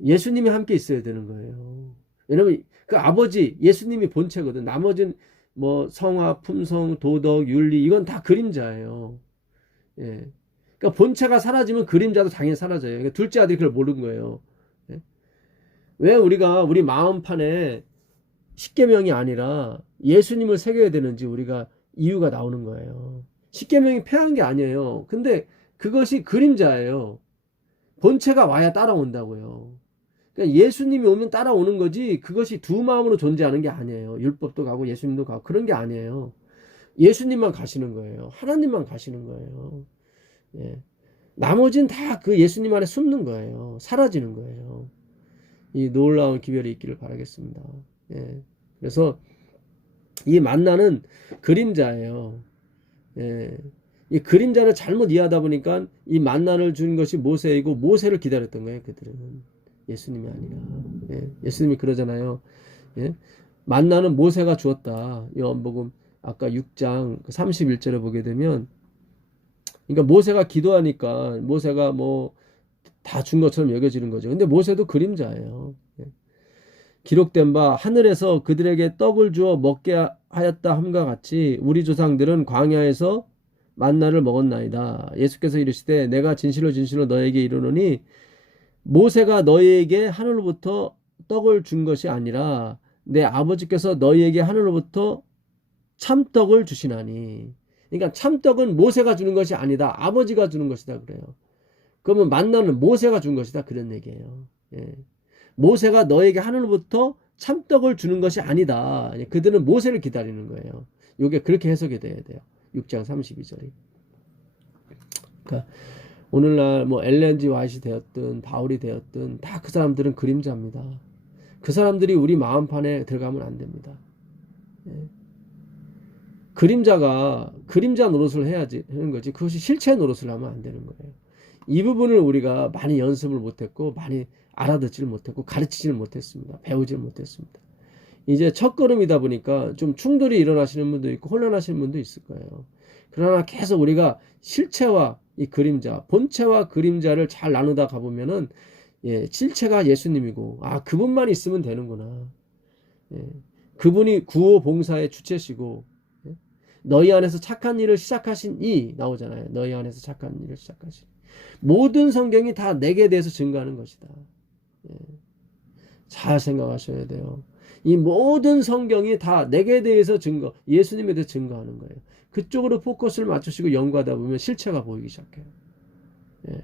예수님이 함께 있어야 되는 거예요. 왜냐면 그 아버지, 예수님이 본체거든. 나머지는 뭐 성화, 품성, 도덕, 윤리 이건 다 그림자예요. 예. 그러니까 본체가 사라지면 그림자도 당연히 사라져요. 그러니까 둘째 아들이 그걸 모르는 거예요. 예. 왜 우리가 우리 마음판에 십계명이 아니라 예수님을 새겨야 되는지 우리가 이유가 나오는 거예요. 십계명이 폐한 게 아니에요. 근데 그것이 그림자예요. 본체가 와야 따라온다고요. 그러니까 예수님이 오면 따라오는 거지 그것이 두 마음으로 존재하는 게 아니에요. 율법도 가고 예수님도 가고 그런 게 아니에요. 예수님만 가시는 거예요. 하나님만 가시는 거예요. 예. 나머지는 다 그 예수님 안에 숨는 거예요. 사라지는 거예요. 이 놀라운 기별이 있기를 바라겠습니다. 예. 그래서 이 만나는 그림자예요. 예. 이 그림자를 잘못 이해하다 보니까 이 만나를 준 것이 모세이고 모세를 기다렸던 거예요. 그들은 예수님이 아니라. 예. 예수님이 그러잖아요. 예. 만나는 모세가 주었다. 요한복음 아까 6장 31절에 보게 되면 그러니까 모세가 기도하니까 모세가 뭐 다 준 것처럼 여겨지는 거죠. 근데 모세도 그림자예요. 예. 기록된 바 하늘에서 그들에게 떡을 주어 먹게 하였다 함과 같이 우리 조상들은 광야에서 만나를 먹었나이다. 예수께서 이르시되 내가 진실로 진실로 너에게 이르노니 모세가 너희에게 하늘로부터 떡을 준 것이 아니라 내 아버지께서 너희에게 하늘로부터 참떡을 주시나니. 그러니까 참떡은 모세가 주는 것이 아니다. 아버지가 주는 것이다 그래요. 그러면 만나는 모세가 준 것이다 그런 얘기예요. 예. 모세가 너에게 하늘로부터 참떡을 주는 것이 아니다. 그들은 모세를 기다리는 거예요. 이게 그렇게 해석이 돼야 돼요. 6장 32절이. 그러니까 오늘날 뭐 엘렌 G 화이트이 되었든 바울이 되었든 다 그 사람들은 그림자입니다. 그 사람들이 우리 마음판에 들어가면 안 됩니다. 예. 그림자가 그림자 노릇을 해야지 하는 거지 그것이 실체 노릇을 하면 안 되는 거예요. 이 부분을 우리가 많이 연습을 못했고 많이 알아듣지를 못했고 가르치지를 못했습니다. 배우지를 못했습니다. 이제 첫걸음이다 보니까 좀 충돌이 일어나시는 분도 있고 혼란하시는 분도 있을 거예요. 그러나 계속 우리가 실체와 이 그림자, 본체와 그림자를 잘 나누다 가보면은 예, 실체가 예수님이고 아 그분만 있으면 되는구나. 예, 그분이 구호 봉사의 주체시고 예, 너희 안에서 착한 일을 시작하신 이 나오잖아요. 너희 안에서 착한 일을 시작하신 모든 성경이 다 내게 대해서 증거하는 것이다. 예, 잘 생각하셔야 돼요. 이 모든 성경이 다 내게 대해서 증거, 예수님에 대해서 증거하는 거예요. 그쪽으로 포커스를 맞추시고 연구하다 보면 실체가 보이기 시작해요. 예.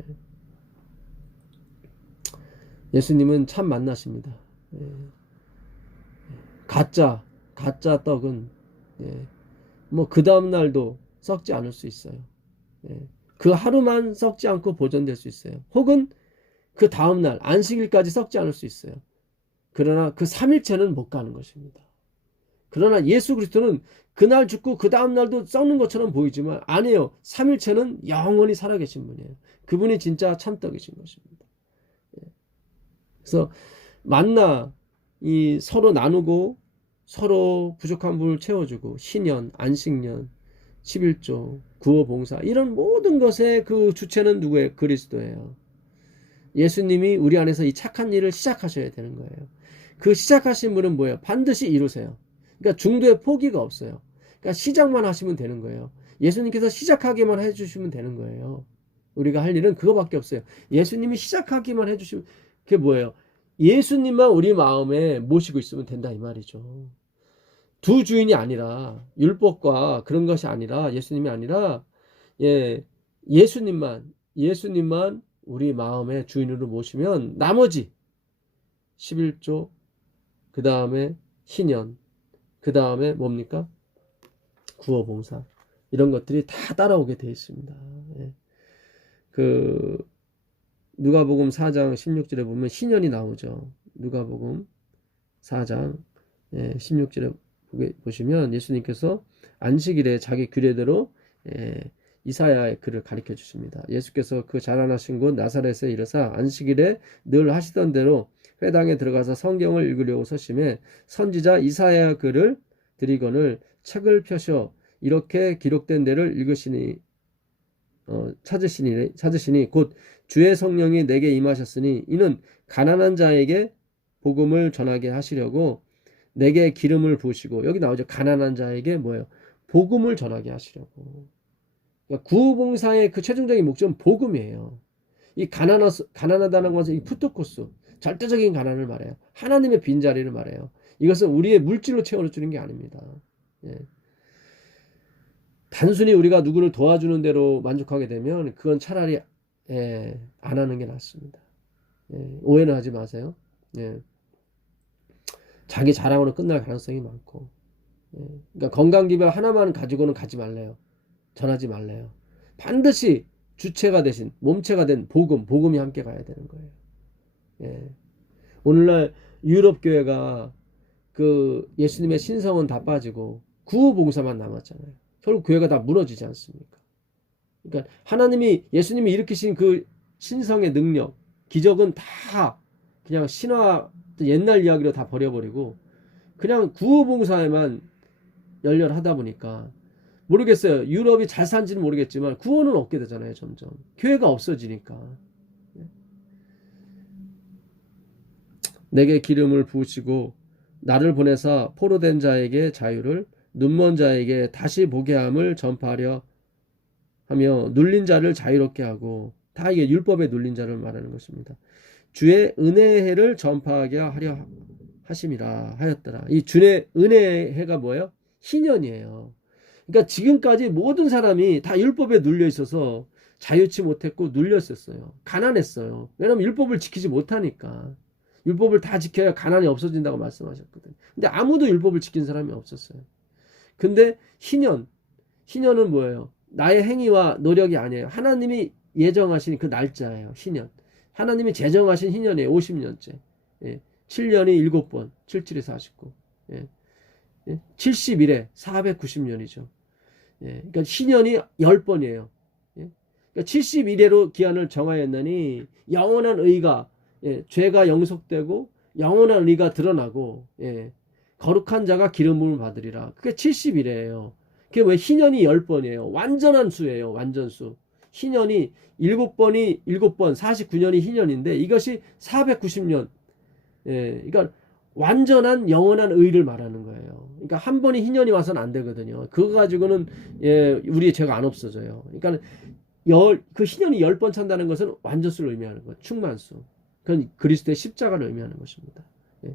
예수님은 참 만나십니다. 예. 가짜 떡은 예. 뭐 그 다음 날도 썩지 않을 수 있어요. 예. 그 하루만 썩지 않고 보존될 수 있어요. 혹은 그 다음 날 안식일까지 썩지 않을 수 있어요. 그러나 그 3일째는 못 가는 것입니다. 그러나 예수 그리스도는 그날 죽고 그 다음 날도 썩는 것처럼 보이지만 아니에요. 3일째는 영원히 살아계신 분이에요. 그분이 진짜 참떡이신 것입니다. 그래서 만나 이 서로 나누고 서로 부족한 부분을 채워주고 신년, 안식년, 11조, 구호봉사 이런 모든 것의 그 주체는 누구예요? 그리스도예요. 예수님이 우리 안에서 이 착한 일을 시작하셔야 되는 거예요. 그 시작하신 분은 뭐예요? 반드시 이루세요. 그러니까 중도에 포기가 없어요. 그러니까 시작만 하시면 되는 거예요. 예수님께서 시작하기만 해주시면 되는 거예요. 우리가 할 일은 그거밖에 없어요. 예수님이 시작하기만 해주시면 그게 뭐예요? 예수님만 우리 마음에 모시고 있으면 된다 이 말이죠. 두 주인이 아니라 율법과 그런 것이 아니라 예수님이 아니라 예, 예수님만 우리 마음의 주인으로 모시면 나머지 11조 그 다음에 신년 그 다음에 뭡니까? 구호봉사 이런 것들이 다 따라오게 되어 있습니다. 예. 그 누가복음 4장 16절에 보면 신년이 나오죠. 누가복음 4장 16절에 보시면 예수님께서 안식일에 자기 규례대로 이사야의 글을 가르쳐 주십니다. 예수께서 그 자라나신 곳 나사렛에 이르사 안식일에 늘 하시던 대로 회당에 들어가서 성경을 읽으려고 서심해 선지자 이사야 글을 드리거늘 책을 펴셔 이렇게 기록된 데를 읽으시니 찾으시니 곧 주의 성령이 내게 임하셨으니 이는 가난한 자에게 복음을 전하게 하시려고 내게 기름을 부으시고, 여기 나오죠. 가난한 자에게 뭐예요? 복음을 전하게 하시려고. 그러니까 구호봉사의 그 최종적인 목적은 복음이에요. 이 가난하다는 것은 이 푸토코스, 절대적인 가난을 말해요. 하나님의 빈자리를 말해요. 이것은 우리의 물질로 채워주는 게 아닙니다. 예. 단순히 우리가 누구를 도와주는 대로 만족하게 되면 그건 차라리 안 하는 게 낫습니다. 오해는 하지 마세요. 자기 자랑으로 끝날 가능성이 많고, 그러니까 건강기별 하나만 가지고는 가지 말래요. 전하지 말래요. 반드시 주체가 되신 몸체가 된 복음이 함께 가야 되는 거예요. 오늘날 유럽 교회가 그 예수님의 신성은 다 빠지고 구호봉사만 남았잖아요. 결국 교회가 다 무너지지 않습니까? 그러니까 예수님이 일으키신 그 신성의 능력, 기적은 다 그냥 신화 옛날 이야기로 다 버려버리고 그냥 구호봉사에만 열렬하다 보니까 모르겠어요. 유럽이 잘 산지는 모르겠지만 구원은 없게 되잖아요. 점점 교회가 없어지니까. 내게 기름을 부으시고 나를 보내사 포로된 자에게 자유를, 눈먼 자에게 다시 보게 함을 전파하려 하며 눌린 자를 자유롭게 하고, 다 이게 율법에 눌린 자를 말하는 것입니다. 주의 은혜의 해를 전파하게 하려 하심이라 하였더라. 이 주의 은혜의 해가 뭐예요? 희년이에요. 그러니까 지금까지 모든 사람이 다 율법에 눌려 있어서 자유치 못했고 눌려 있었어요. 가난했어요. 왜냐하면 율법을 지키지 못하니까. 율법을 다 지켜야 가난이 없어진다고 말씀하셨거든요. 근데 아무도 율법을 지킨 사람이 없었어요. 근데 희년은 뭐예요? 나의 행위와 노력이 아니에요. 하나님이 예정하신 그 날짜예요. 희년. 하나님이 제정하신 희년이에요. 50년째. 7년이 7번, 77에 49. 71에 490년이죠. 그러니까 희년이 10번이에요. 그러니까 71회로 기한을 정하였나니 영원한 의가, 죄가 영속되고 영원한 의가 드러나고, 거룩한 자가 기름 부음을 받으리라. 그게 71회예요. 그게 왜 희년이 10번이에요. 완전한 수예요. 완전수. 희년이 7번이 7번, 49년이 희년인데 이것이 490년. 그러니까 완전한 영원한 의를 말하는 거예요. 그러니까 한 번이 희년이 와서는 안 되거든요. 그거 가지고는 우리의 죄가 안 없어져요. 그러니까 그 희년이 10번 찬다는 것은 완전수를 의미하는 거예요. 충만수. 그건 그리스도의 십자가를 의미하는 것입니다.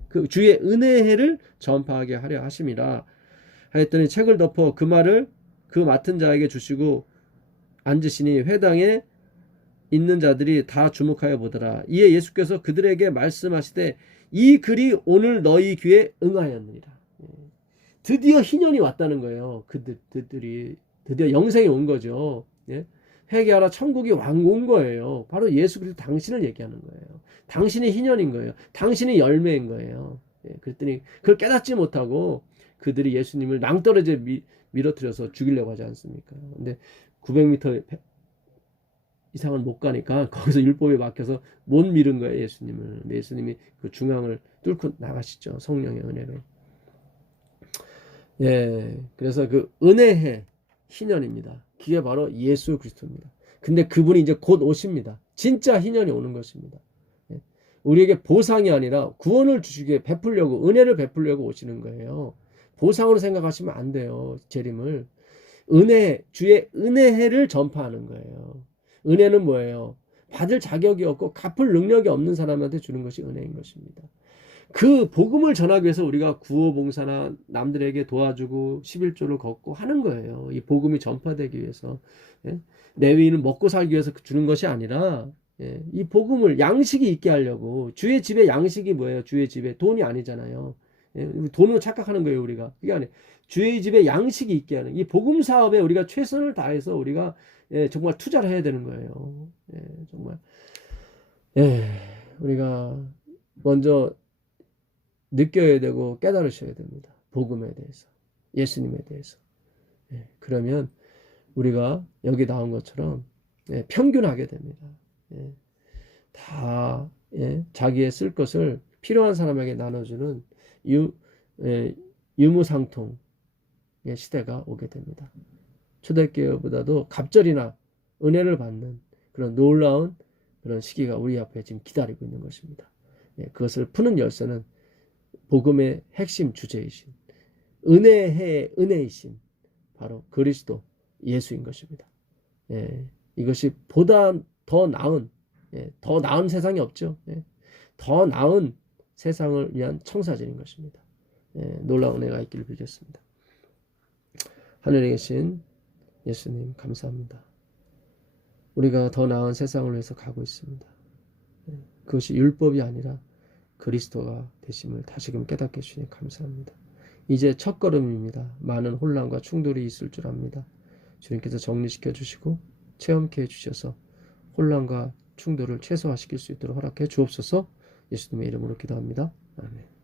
그 주의 은혜를 전파하게 하려 하심이라 하였더니 책을 덮어 그 말을 그 맡은 자에게 주시고 앉으시니 회당에 있는 자들이 다 주목하여 보더라. 이에 예수께서 그들에게 말씀하시되 이 글이 오늘 너희 귀에 응하였느니라. 드디어 희년이 왔다는 거예요. 그들이 드디어 영생이 온 거죠. 회개하라, 천국이 온 거예요. 바로 예수 그리스도 당신을 얘기하는 거예요. 당신이 희년인 거예요. 당신이 열매인 거예요. 그랬더니 그걸 깨닫지 못하고 그들이 예수님을 낭떠러지에 밀어뜨려서 죽이려고 하지 않습니까? 근데 900m 이상은 못 가니까 거기서 율법에 막혀서 못 밀은 거예요. 예수님이 그 중앙을 뚫고 나가시죠. 성령의 은혜로. 그래서 그 은혜의 희년입니다. 그게 바로 예수 그리스도입니다. 근데 그분이 이제 곧 오십니다. 진짜 희년이 오는 것입니다. 우리에게 보상이 아니라 구원을 주시기에 베풀려고, 은혜를 베풀려고 오시는 거예요. 보상으로 생각하시면 안 돼요. 재림을. 주의 은혜를 전파하는 거예요. 은혜는 뭐예요? 받을 자격이 없고 갚을 능력이 없는 사람한테 주는 것이 은혜인 것입니다. 그 복음을 전하기 위해서 우리가 구호봉사나 남들에게 도와주고 11조를 걷고 하는 거예요. 이 복음이 전파되기 위해서. 레위인은 먹고 살기 위해서 주는 것이 아니라 이 복음을 양식이 있게 하려고. 주의 집에 양식이 뭐예요? 주의 집에 돈이 아니잖아요. 돈으로 착각하는 거예요. 우리가. 그게 아니에요. 주의 집에 양식이 있게 하는 이 복음 사업에 우리가 최선을 다해서 우리가 정말 투자를 해야 되는 거예요. 정말 우리가 먼저 느껴야 되고 깨달으셔야 됩니다. 복음에 대해서, 예수님에 대해서. 그러면 우리가 여기 나온 것처럼 평균하게 됩니다. 다 자기의 쓸 것을 필요한 사람에게 나눠주는 유무상통의 시대가 오게 됩니다. 초대교회보다도 갑절이나 은혜를 받는 그런 놀라운 그런 시기가 우리 앞에 지금 기다리고 있는 것입니다. 그것을 푸는 열쇠는 복음의 핵심 주제이신 은혜의 은혜이신 바로 그리스도 예수인 것입니다. 예, 이것이 보다 더 나은 더 나은 세상이 없죠. 더 나은 세상을 위한 청사진인 것입니다. 놀라운 은혜가 있기를 빌겠습니다. 하늘에 계신 예수님 감사합니다. 우리가 더 나은 세상을 위해서 가고 있습니다. 그것이 율법이 아니라 그리스도가 되심을 다시금 깨닫게 해주시니 감사합니다. 이제 첫걸음입니다. 많은 혼란과 충돌이 있을 줄 압니다. 주님께서 정리시켜 주시고 체험케 해주셔서 혼란과 충돌을 최소화시킬 수 있도록 허락해 주옵소서. 예수님의 이름으로 기도합니다. 아멘.